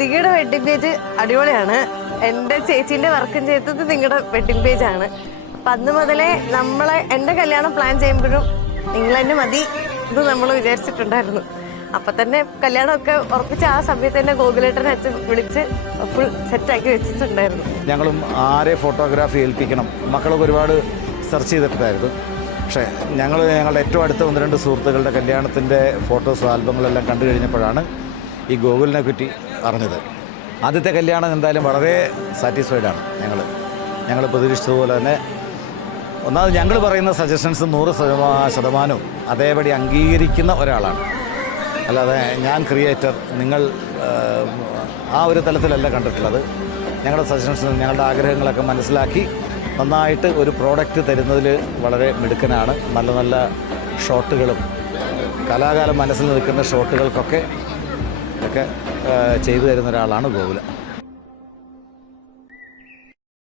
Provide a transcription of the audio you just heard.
നിങ്ങളുടെ wedding page അടിപൊളിയാണ്. എൻ്റെ ചേച്ചീൻ്റെ വർക്കും ചെയ്തത് നിങ്ങളുടെ വെഡിങ് പേജാണ്. അപ്പം അന്ന് മുതലേ എൻ്റെ കല്യാണം പ്ലാൻ ചെയ്യുമ്പോഴും നിങ്ങൾ തന്നെ മതി ഇത് നമ്മൾ വിചാരിച്ചിട്ടുണ്ടായിരുന്നു. അപ്പം തന്നെ കല്യാണമൊക്കെ ഉറപ്പിച്ച ആ സമയത്ത് തന്നെ ഗോകുലേട്ടനെ അച്ഛൻ വിളിച്ച് ഫുൾ സെറ്റാക്കി വെച്ചിട്ടുണ്ടായിരുന്നു. ഞങ്ങളും ആരെ ഫോട്ടോഗ്രാഫി ഏൽപ്പിക്കണം മക്കളൊക്കെ ഒരുപാട് സെർച്ച് ചെയ്തിട്ടുണ്ടായിരുന്നു. പക്ഷേ ഞങ്ങളുടെ ഏറ്റവും അടുത്ത 1-2 സുഹൃത്തുക്കളുടെ കല്യാണത്തിൻ്റെ ഫോട്ടോസും ആൽബങ്ങളെല്ലാം കണ്ടു കഴിഞ്ഞപ്പോഴാണ് ഈ ഗോകുലിനെ പറ്റി അറിഞ്ഞത്. ആദ്യത്തെ കല്യാണം എന്തായാലും വളരെ സാറ്റിസ്ഫൈഡാണ്. ഞങ്ങൾ പ്രതീക്ഷിച്ചതുപോലെ തന്നെ ഒന്നാമത് ഞങ്ങൾ പറയുന്ന സജഷൻസ് 100% അതേപടി അംഗീകരിക്കുന്ന ഒരാളാണ്. അല്ലാതെ ഞാൻ ക്രിയേറ്റർ, നിങ്ങൾ ആ ഒരു തലത്തിലല്ല കണ്ടിട്ടുള്ളത്. ഞങ്ങളുടെ സജഷൻസ്, ഞങ്ങളുടെ ആഗ്രഹങ്ങളൊക്കെ മനസ്സിലാക്കി നന്നായിട്ട് ഒരു പ്രോഡക്റ്റ് തരുന്നതിൽ വളരെ മിടുക്കനാണ്. നല്ല നല്ല ഷോട്ടുകളും കലാകാലം മനസ്സിൽ നിൽക്കുന്ന ഷോട്ടുകൾക്കൊക്കെ ചെയ്തു തരുന്ന ഒരാളാണ് ഗോകുല.